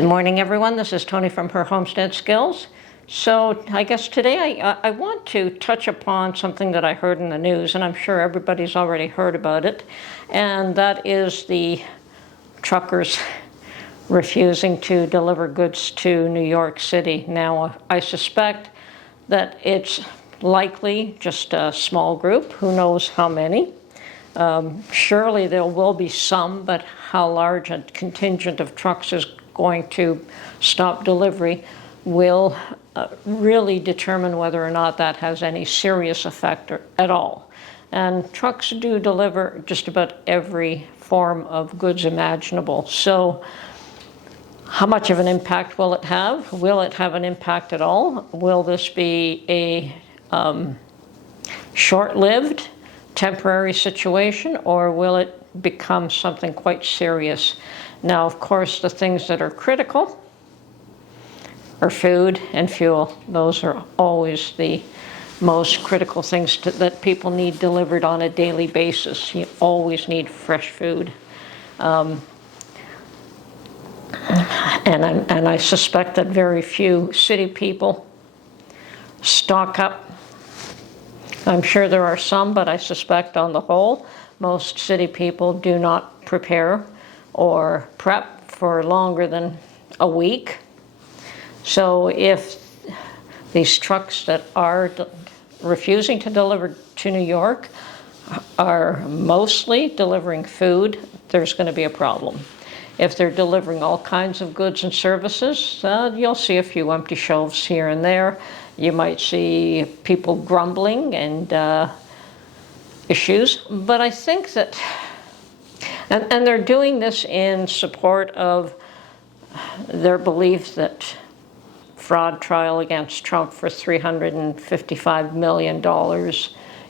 Good morning, everyone. This is Tony from Her Homestead Skills. So I guess today I want to touch upon something that I heard in the news, and I'm sure everybody's already heard about it, and that is the truckers refusing to deliver goods to New York City. Now, I suspect that it's likely just a small group, who knows how many. Surely there will be some, but how large a contingent of trucks is going to stop delivery will really determine whether or not that has any serious effect at all. And trucks do deliver just about every form of goods imaginable. So how much of an impact will it have? Will it have an impact at all? Will this be a short-lived, temporary situation, or will it become something quite serious? Now, of course, the things that are critical are food and fuel. Those are always the most critical things that people need delivered on a daily basis. You always need fresh food. And I suspect that very few city people stock up. I'm sure there are some, but I suspect on the whole, most city people do not prepare or prep for longer than a week. So if these trucks that are refusing to deliver to New York are mostly delivering food, there's going to be a problem. If they're delivering all kinds of goods and services, you'll see a few empty shelves here and there. You might see people grumbling and issues, but I think that, and they're doing this in support of their belief that fraud trial against Trump for $355 million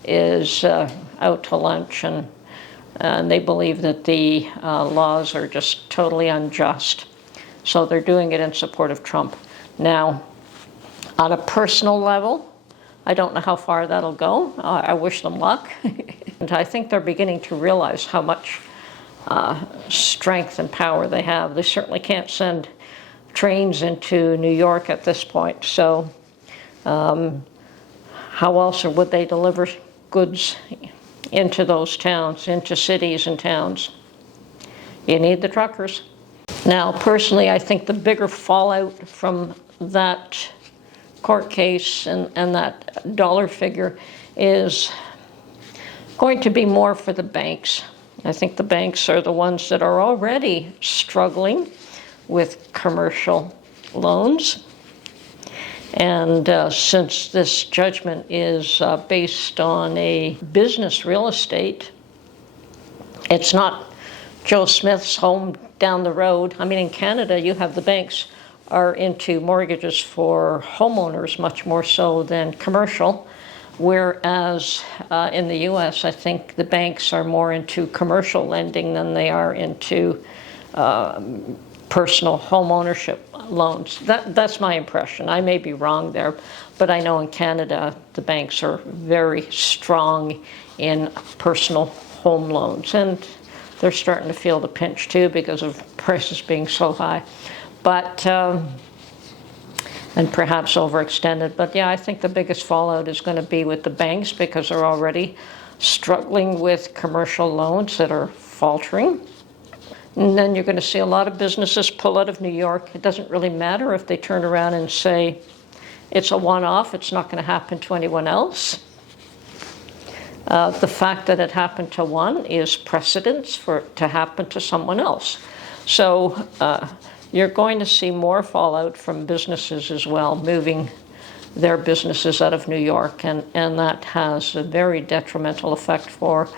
is out to lunch, and they believe that the laws are just totally unjust. So they're doing it in support of Trump. Now, on a personal level, I don't know how far that'll go. I wish them luck. And I think they're beginning to realize how much strength and power they have. They certainly can't send trains into New York at this point. So how else would they deliver goods into those towns, into cities and towns? You need the truckers. Now, personally, I think the bigger fallout from that court case and that dollar figure is going to be more for the banks. I think the banks are the ones that are already struggling with commercial loans. And since this judgment is based on a business real estate, it's not Joe Smith's home down the road. I mean, in Canada, you have the banks are into mortgages for homeowners much more so than commercial, whereas in the US, I think the banks are more into commercial lending than they are into personal home ownership loans. That's my impression. I may be wrong there, but I know in Canada the banks are very strong in personal home loans, and they're starting to feel the pinch too because of prices being so high. But, and perhaps overextended. But yeah, I think the biggest fallout is going to be with the banks because they're already struggling with commercial loans that are faltering. And then you're going to see a lot of businesses pull out of New York. It doesn't really matter if they turn around and say, it's a one-off, it's not going to happen to anyone else. The fact that it happened to one is precedence for it to happen to someone else. So you're going to see more fallout from businesses as well, moving their businesses out of New York, and that has a very detrimental effect for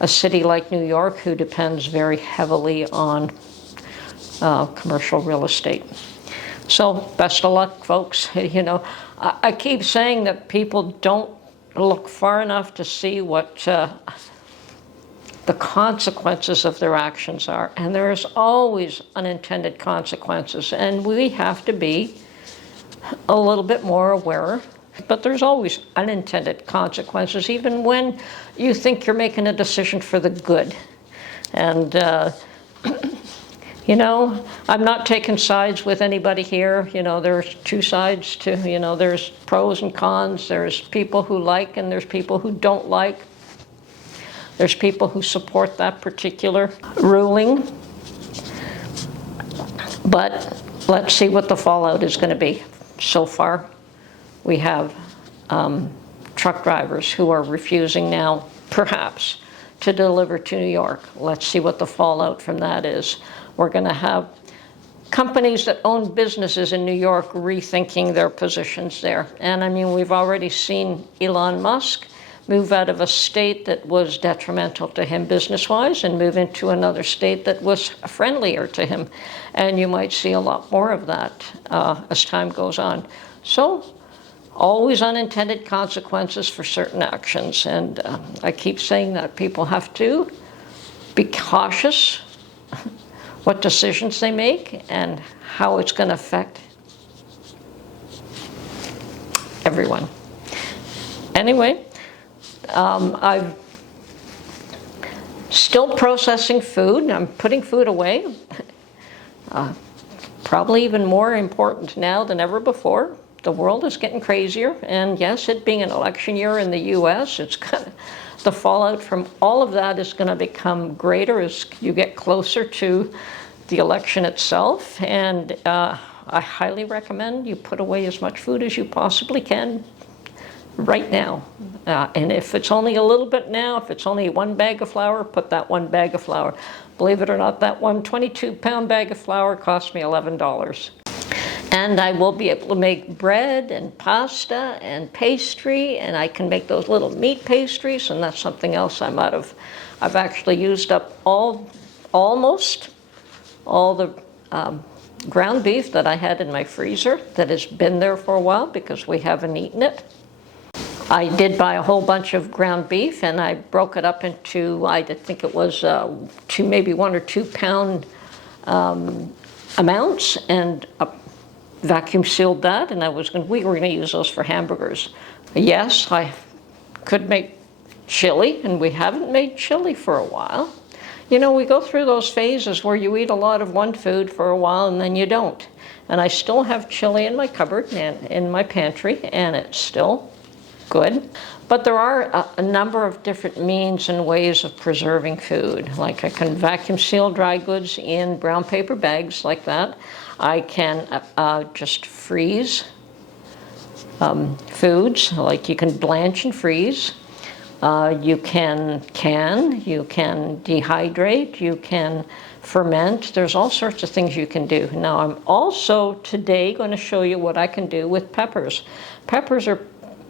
a city like New York, who depends very heavily on commercial real estate. So best of luck, folks. You know, I keep saying that people don't look far enough to see what the consequences of their actions are. And there's always unintended consequences, and we have to be a little bit more aware. But there's always unintended consequences, even when you think you're making a decision for the good. And You know, I'm not taking sides with anybody here. You know, there's two sides to, you know, there's pros and cons. There's people who like and there's people who don't like. There's people who support that particular ruling. But let's see what the fallout is going to be. So far, we have truck drivers who are refusing now, perhaps, to deliver to New York. Let's see what the fallout from that is. We're going to have companies that own businesses in New York rethinking their positions there. And I mean, we've already seen Elon Musk move out of a state that was detrimental to him business-wise and move into another state that was friendlier to him. And you might see a lot more of that as time goes on. So, always unintended consequences for certain actions. And I keep saying that people have to be cautious what decisions they make and how it's going to affect everyone. Anyway, I'm still processing food. I'm putting food away. Probably even more important now than ever before. The world is getting crazier, and yes, it being an election year in the U.S., the fallout from all of that is going to become greater as you get closer to the election itself. And I highly recommend you put away as much food as you possibly can right now. And if it's only a little bit now, if it's only one bag of flour, put that one bag of flour. Believe it or not, that one 22-pound bag of flour cost me $11. And I will be able to make bread and pasta and pastry, and I can make those little meat pastries, and that's something else I'm out of. I've actually used up almost all the ground beef that I had in my freezer that has been there for a while because we haven't eaten it. I did buy a whole bunch of ground beef, and I broke it up into, I think it was maybe 1 or 2 pound amounts, and vacuum sealed that, and we were going to use those for hamburgers. Yes, I could make chili, and we haven't made chili for a while. You know, we go through those phases where you eat a lot of one food for a while and then you don't. And I still have chili in my cupboard and in my pantry, and it's still good. But there are a number of different means and ways of preserving food. Like I can vacuum seal dry goods in brown paper bags like that. I can just freeze foods, like you can blanch and freeze. You can dehydrate, you can ferment. There's all sorts of things you can do. Now I'm also today going to show you what I can do with peppers. Peppers are,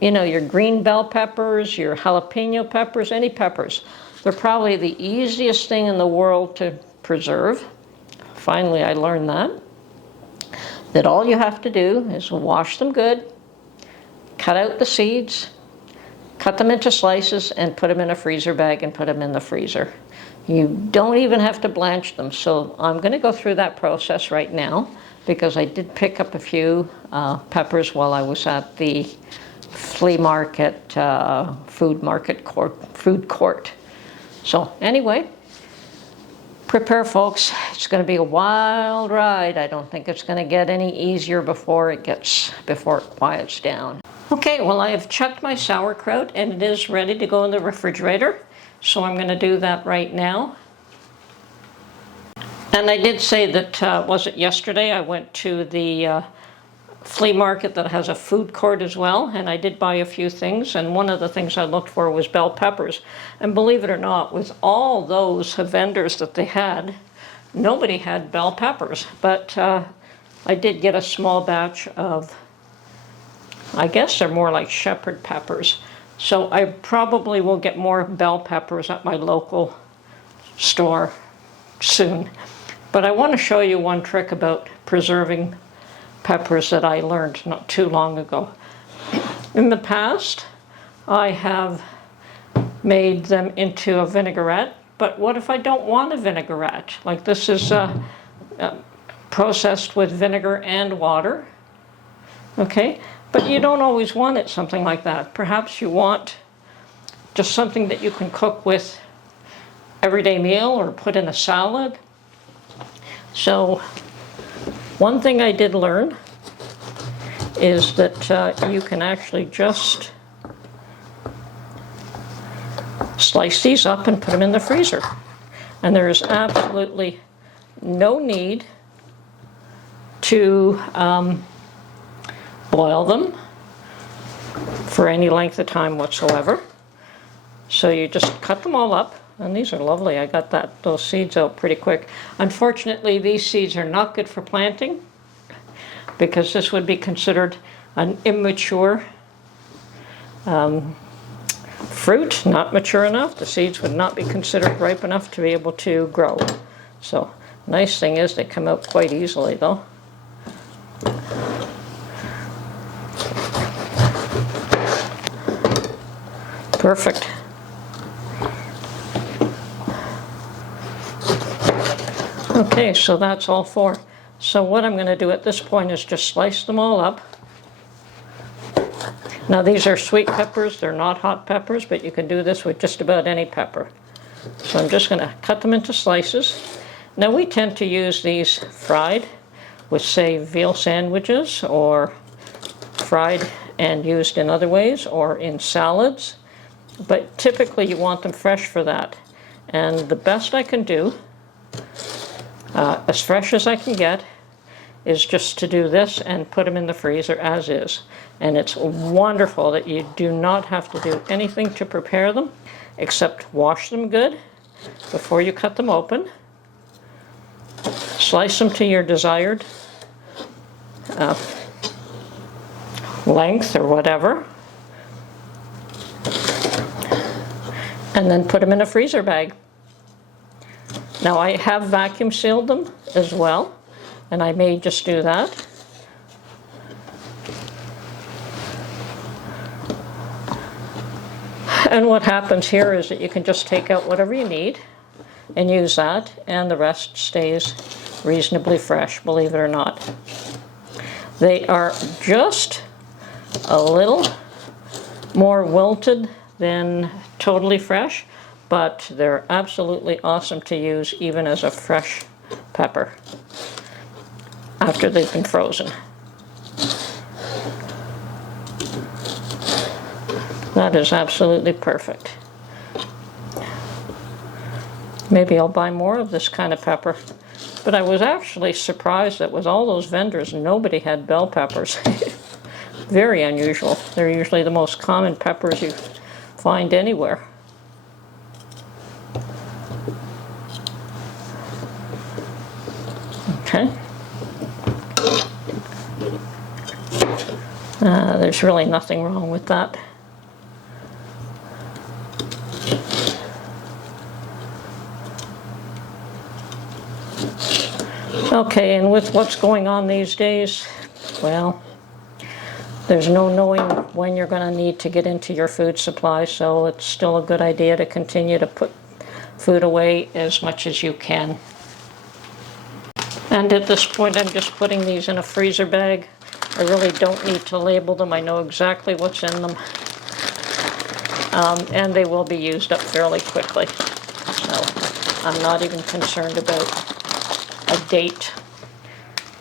you know, your green bell peppers, your jalapeno peppers, any peppers. They're probably the easiest thing in the world to preserve. Finally, I learned that all you have to do is wash them good, cut out the seeds, cut them into slices, and put them in a freezer bag and put them in the freezer. You don't even have to blanch them. So I'm going to go through that process right now because I did pick up a few peppers while I was at the flea market, food court. So anyway, prepare, folks. It's going to be a wild ride. I don't think it's going to get any easier before it quiets down. Okay, well, I have chucked my sauerkraut and it is ready to go in the refrigerator. So I'm going to do that right now. And I did say that, was it yesterday, I went to the flea market that has a food court as well, and I did buy a few things, and one of the things I looked for was bell peppers. And believe it or not, with all those vendors that they had, nobody had bell peppers. But I did get a small batch of, I guess they're more like shepherd peppers. So I probably will get more bell peppers at my local store soon. But I want to show you one trick about preserving peppers that I learned not too long ago. In the past, I have made them into a vinaigrette, but what if I don't want a vinaigrette? Like this is processed with vinegar and water, okay? But you don't always want it something like that. Perhaps you want just something that you can cook with everyday meal or put in a salad. So one thing I did learn is that you can actually just slice these up and put them in the freezer. And there is absolutely no need to boil them for any length of time whatsoever. So you just cut them all up, and these are lovely. I got those seeds out pretty quick. Unfortunately, these seeds are not good for planting because this would be considered an immature fruit, not mature enough. The seeds would not be considered ripe enough to be able to grow. So, nice thing is they come out quite easily though. Perfect. Okay, so that's all four. So what I'm going to do at this point is just slice them all up. Now these are sweet peppers, they're not hot peppers, but you can do this with just about any pepper. So I'm just going to cut them into slices. Now we tend to use these fried with, say, veal sandwiches, or fried and used in other ways, or in salads. But typically you want them fresh for that. And the best I can do, as fresh as I can get, is just to do this and put them in the freezer as is. And it's wonderful that you do not have to do anything to prepare them except wash them good before you cut them open. Slice them to your desired length or whatever. And then put them in a freezer bag. Now I have vacuum sealed them as well, and I may just do that. And what happens here is that you can just take out whatever you need and use that, and the rest stays reasonably fresh, believe it or not. They are just a little more wilted than totally fresh, but they're absolutely awesome to use even as a fresh pepper after they've been frozen. That is absolutely perfect. Maybe I'll buy more of this kind of pepper. But I was actually surprised that with all those vendors, nobody had bell peppers. Very unusual. They're usually the most common peppers you find anywhere. Okay. There's really nothing wrong with that. Okay, and with what's going on these days, well, there's no knowing when you're going to need to get into your food supply, so it's still a good idea to continue to put food away as much as you can. And at this point, I'm just putting these in a freezer bag. I really don't need to label them. I know exactly what's in them. And they will be used up fairly quickly. So I'm not even concerned about a date.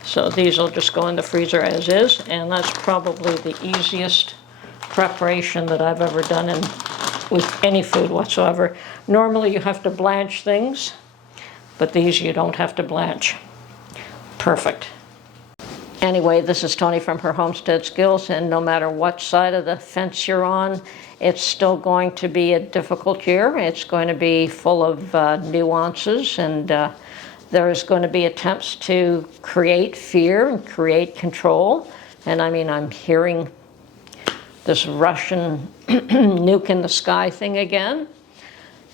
So these will just go in the freezer as is, and that's probably the easiest preparation that I've ever done with any food whatsoever. Normally you have to blanch things, but these you don't have to blanch. Perfect. Anyway, this is Tony from Her Homestead Skills, and no matter what side of the fence you're on, it's still going to be a difficult year. It's going to be full of nuances, and there's going to be attempts to create fear and create control. And I mean, I'm hearing this Russian nuke in the sky thing again.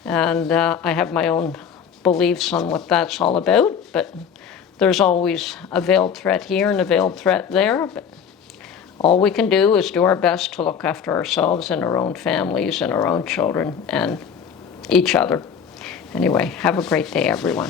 And I have my own beliefs on what that's all about. But there's always a veiled threat here and a veiled threat there. But all we can do is do our best to look after ourselves and our own families and our own children and each other. Anyway, have a great day, everyone.